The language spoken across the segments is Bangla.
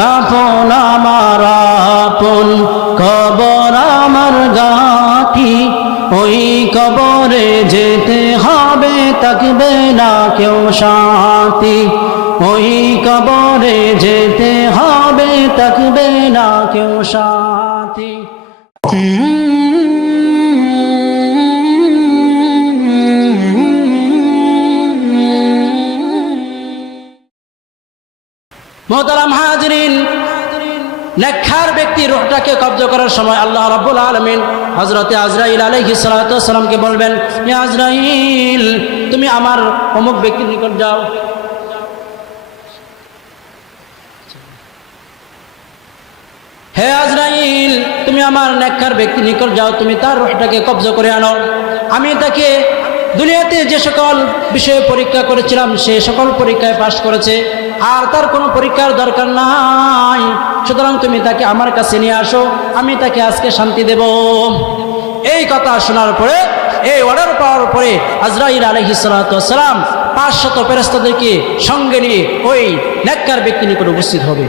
কাফন আমার আপন, কবর আমার গাঁথি, ওই কবরে যেতে হবে, থাকবে না কেউ সাথী। ওই কবরে যেতে হবে, থাকবে না কেউ সাথী। মোহতারাম হাজরিন, নেককার ব্যক্তি রূহটাকে কব্জা করার সময় আল্লাহ রাব্বুল আলামিন হযরতে আজরাইল আলাইহিস সালাতু ওয়াস সালামকে বলবেন, ইয়া আজরাইল, তুমি আমার অমুক ব্যক্তির নিকট যাও। হে আজরাইল, তুমি আমার নেককার ব্যক্তির নিকট যাও, তুমি তার রূহটাকে কব্জা করে আনো। আমি তাকে দুনিয়াতে যে সকল বিষয়ে পরীক্ষা করেছিলাম সে সকল পরীক্ষায় পাশ করেছে, আর তার কোনো পরীক্ষার দরকার নাই, সুতরাং তুমি তাকে আমার কাছে নিয়ে আসো, আমি তাকে আজকে শান্তি দেব। এই কথা শোনার পরে, এই অর্ডার পাওয়ার পরে আজরাইল আলাইহিস সালাতু ওয়াস সালাম 500 ফেরেশতাদেরকে সঙ্গে নিয়ে ওই নেককার ব্যক্তির নিকট উপস্থিত হবে।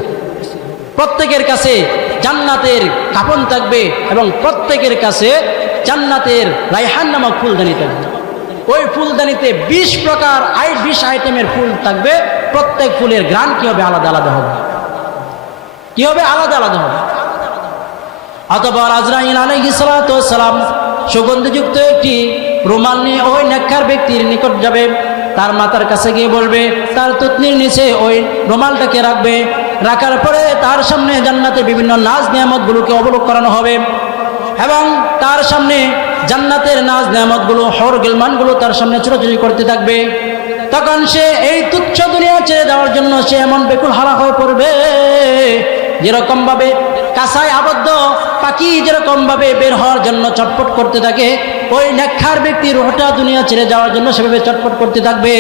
প্রত্যেকের কাছে জান্নাতের কাফন থাকবে এবং প্রত্যেকের কাছে জান্নাতের রায়হান নামক ফুলদানি থাকবে। ওই ফুলদানিতে 20 প্রকার 20 আইটেমের ফুল থাকবে। প্রত্যেক ফুলের ঘ্রাণ কি হবে? আলাদা আলাদা হবে। কি হবে? আলাদা আলাদা হবে। অতঃপর আজরাইল আলাইহিস সালাতু ওয়াস সালাম সুগন্ধিযুক্ত একটি রুমাল নিয়ে ওই নেককার ব্যক্তির নিকট যাবে, তার মাথার কাছে গিয়ে বলবে, তার তুতনির নিচে ওই রুমালটাকে রাখবে। রাখার পরে তার সামনে জান্নাতের বিভিন্ন নাজ নিয়ামতগুলোকে অবলোক করানো হবে এবং তার সামনে জান্নাতের নাজ নিয়ামতগুলো, হর গিলমানগুলো তার সামনে ছোটাছুটি করতে থাকবে। তখন সে এই তুচ্ছ দুনিয়া ছেড়ে যাওয়ার জন্য সে এমন বেকুল হারা হয়ে পড়বে, যেরকম ভাবে কাঁসায় আবদ্ধ পাখি যেরকম ভাবে বের হওয়ার জন্য চটপট করতে থাকে, ওই নেককার ব্যক্তি রূহটা দুনিয়া ছেড়ে যাওয়ার জন্য সেভাবে চটপট করতে থাকবে।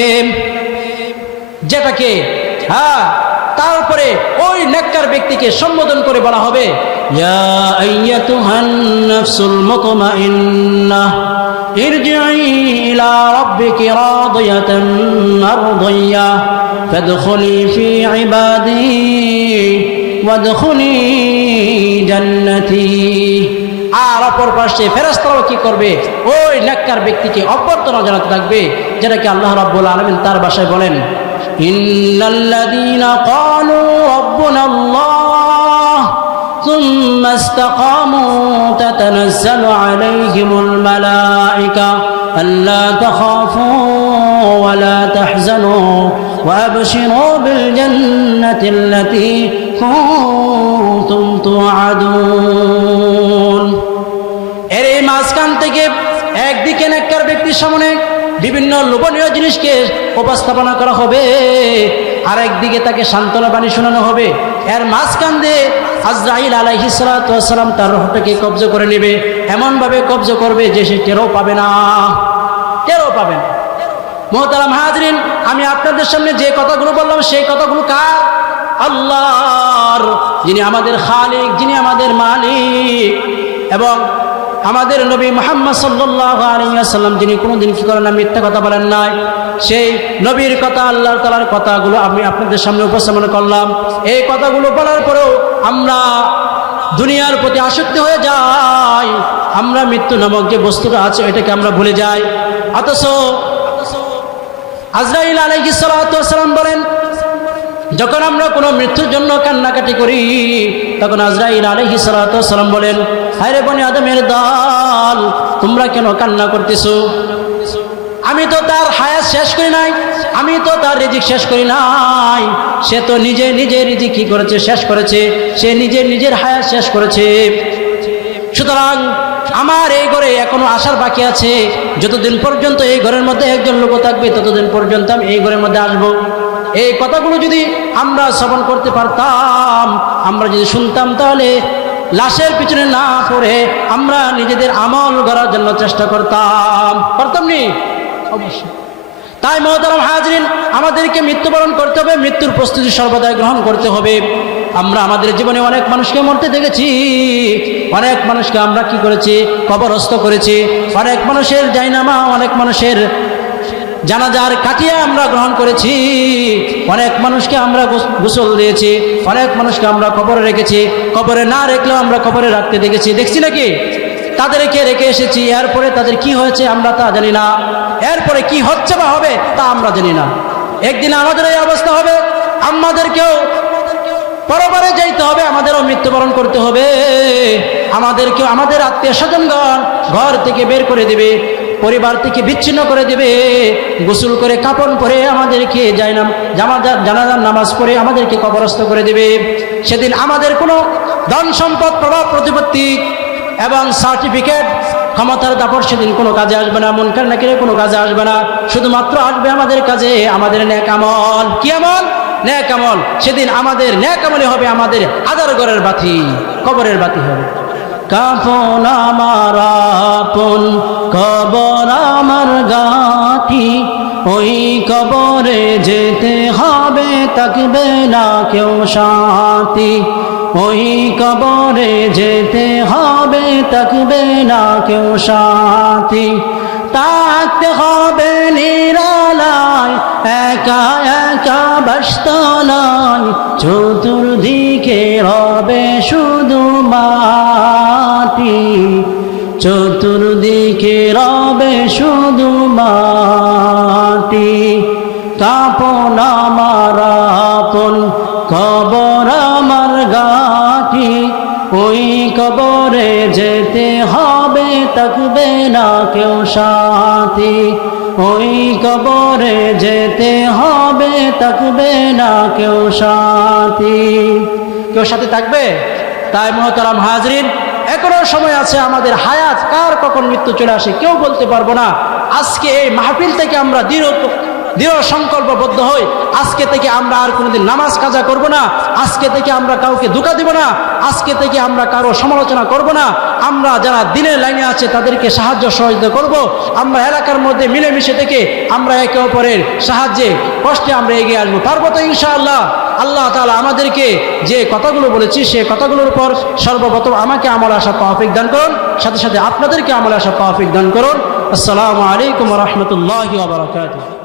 যেটাকে তারপরে ওই নেককার ব্যক্তিকে সম্বোধন করে বলা হবে, ইয়া আইয়াতুহান নাফসুল মুতমাইন্নাহ ইরজিই ইলা রাব্বিকি রাদিয়াতান মারদিয়াহ ফাদখুলি ফি ইবাদি ওয়াদখুলি জান্নাতি। আর অপর পাশে ফেরেশতারাও কি করবে? ওই নেককার ব্যক্তিকে অভ্যর্থনা জানাতে থাকবে, যেটাকে আল্লাহ রাব্বুল আলামিন তার ভাষায় বলেন, ইন্নাল্লাযীনা ক্বালু রাব্বুনাল্লাহ ثم استقاموا تتنزل عليهم الملائكة ألا تخافوا ولا تحزنوا وأبشروا بالجنة التي كنتم توعدون। এর এই মাঝখান থেকে একদিকে নেককার ব্যক্তির সামনে বিভিন্ন লোভনীয় জিনিসকে উপস্থাপনা করা হবে, আর একদিকে তাকে সান্ত্বনা বাণী শোনানো হবে। এর মাঝখান দিয়ে আজরাইল আলাইহিস সালাতু ওয়াস সালাম তার রূহটাকে কব্জা করে নেবে, এমনভাবে কব্জা করবে যে সে টেরও পাবে না, টেরও পাবে না। মোহতারাম হাজরিন, আমি আপনাদের সামনে যে কথাগুলো বললাম সেই কথাগুলো কার? আল্লাহর, যিনি আমাদের খালিক, যিনি আমাদের মালিক, এবং আমাদের নবী মুহাম্মদ সাল্লাল্লাহু আলাইহি ওয়াসাল্লাম যিনি কোনোদিন কি করেন না, মিথ্যা কথা বলেন নাই। সেই নবীর কথা, আল্লাহ তাআলার কথাগুলো আমি আপনাদের সামনে উপস্থাপন করলাম। এই কথাগুলো বলার পরেও আমরা দুনিয়ার প্রতি আসক্ত হয়ে যাই, আমরা মৃত্যু নামক যে বস্তুটা আছে এটাকে আমরা ভুলে যাই। অথচ আজরাইল আলাইহিস সালাতু ওয়াস সালাম বলেন, যখন আমরা কোনো মৃত্যুর জন্য কান্নাকাটি করি তখন আজরাইল আলাইহিস সালাতু ওয়াস সালাম বলেন, হায় রে বনি আদমের দল, তোমরা কেন কান্না করতেছো? আমি তো তার হায়াত শেষ করি নাই, আমি তো তার রিজিক শেষ করি নাই। সে তো নিজে রিজিক কি করেছে? শেষ করেছে। সে নিজের হায়াত শেষ করেছে। সুতরাং আমার এই ঘরে এখনো আসার বাকি আছে। যতদিন পর্যন্ত এই ঘরের মধ্যে একজন লোক থাকবে ততদিন পর্যন্ত আমি এই ঘরের মধ্যে আসবো। এই কথাগুলো যদি আমরা শ্রবণ করতে পারতাম, আমরা যদি শুনতাম, তাহলে লাশের পিছনে না পড়ে আমরা নিজেদের আমল করার জন্য চেষ্টা করতাম নি? অবশ্যই। তাই মুহতারাম হাজরিন, আমাদেরকে মৃত্যুবরণ করতে হবে, মৃত্যুর প্রস্তুতি সর্বদাই গ্রহণ করতে হবে। আমরা আমাদের জীবনে অনেক মানুষকে মরতে দেখেছি, অনেক মানুষকে আমরা কি করেছি? কবরস্থ করেছি। অনেক মানুষের জায়নামা, অনেক মানুষের জানাজার কাটিয়ে আমরা গ্রহণ করেছি, অনেক মানুষকে আমরা গোসল দিয়েছি, অনেক মানুষকে আমরা কবরে রেখেছি, কবরে না রেখলেও আমরা কবরে রাখতে দেখছি নাকি? তাদেরকে রেখে এসেছি, এরপরে তাদের কি হয়েছে আমরা তা জানি না, এরপরে কি হচ্ছে বা হবে তা আমরা জানি না। একদিন আমাদের এই অবস্থা হবে, আমাদেরকেও পরবারে যাইতে হবে, আমাদেরও মৃত্যুবরণ করতে হবে, আমাদেরকেও আমাদের আত্মীয় স্বজনগণ ঘর থেকে বের করে দেবে, পরিবার থেকে বিচ্ছিন্ন করে দেবে, গোসল করে কাপড় পরে আমাদেরকে জানাজার নামাজ পড়ে আমাদেরকে কবরস্থ করে দেবে। সেদিন আমাদের কোনো ধন সম্পদ, প্রভাব প্রতিপত্তি এবং সার্টিফিকেট, ক্ষমতার দাপট সেদিন কোনো কাজে আসবে না, মুনকার নাকিরের কোনো কাজে আসবে না, শুধুমাত্র আসবে আমাদের কাজে আমাদের নেক আমল। কি আমল? নেক আমল। সেদিন আমাদের নেক আমলে হবে আমাদের আদার ঘরের বাতি, কবরের বাতি হবে। কাফন আমার আপন, কবর আমার গাঁটি, ওই কবরে যেতে হবে, থাকবে না কেউ সাথী, ওই কবরে যেতে হবে, থাকবে না কেউ সাথী, থাকতে হবে নিরালায়, একা একা বাসতলায়, চতুর্দিকে হবে শুধু মাটি, চতুর্দিকে রবে শুধু মাটি। কাপন আমার আপন, কবর আমার গাঁটি, ওই কবরে যেতে হবে, থাকবে না কেউ সাথী, ওই কবরে যেতে হবে, থাকবে না কেউ সাথী। কেউ সাথে থাকবে? তাই মুহতারাম হাজরিন, এখনো সময় আছে, আমাদের হায়াত কার কখন মৃত্যু চলে আসে কেউ বলতে পারবো না। আজকে এই মাহফিল থেকে আমরা দৃঢ় সংকল্পবদ্ধ হই, আজকে থেকে আমরা আর কোনোদিন নামাজ কাজা করব না, আজকে থেকে আমরা কাউকে ধোঁকা দিব না, আজকে থেকে আমরা কারো সমালোচনা করব না, আমরা যারা দিনের লাইনে আছে তাদেরকে সাহায্য সহযোগিতা করব, আমরা এলাকার মধ্যে মিলেমিশে থেকে আমরা একে অপরের সাহায্যে কষ্টে আমরা এগিয়ে আসবো। পারবো তো ইনশাআল্লাহ? আল্লাহ তাআলা আমাদেরকে যে কথাগুলো বলেছি সে কথাগুলোর উপর সর্বপ্রথম আমাকে আমল আসার তৌফিক দান করুন, সাথে সাথে আপনাদেরকে আমল আসার তৌফিক দান করুন। আসসালামু আলাইকুম ওয়া রাহমাতুল্লাহি ওয়া বারাকাতুহু।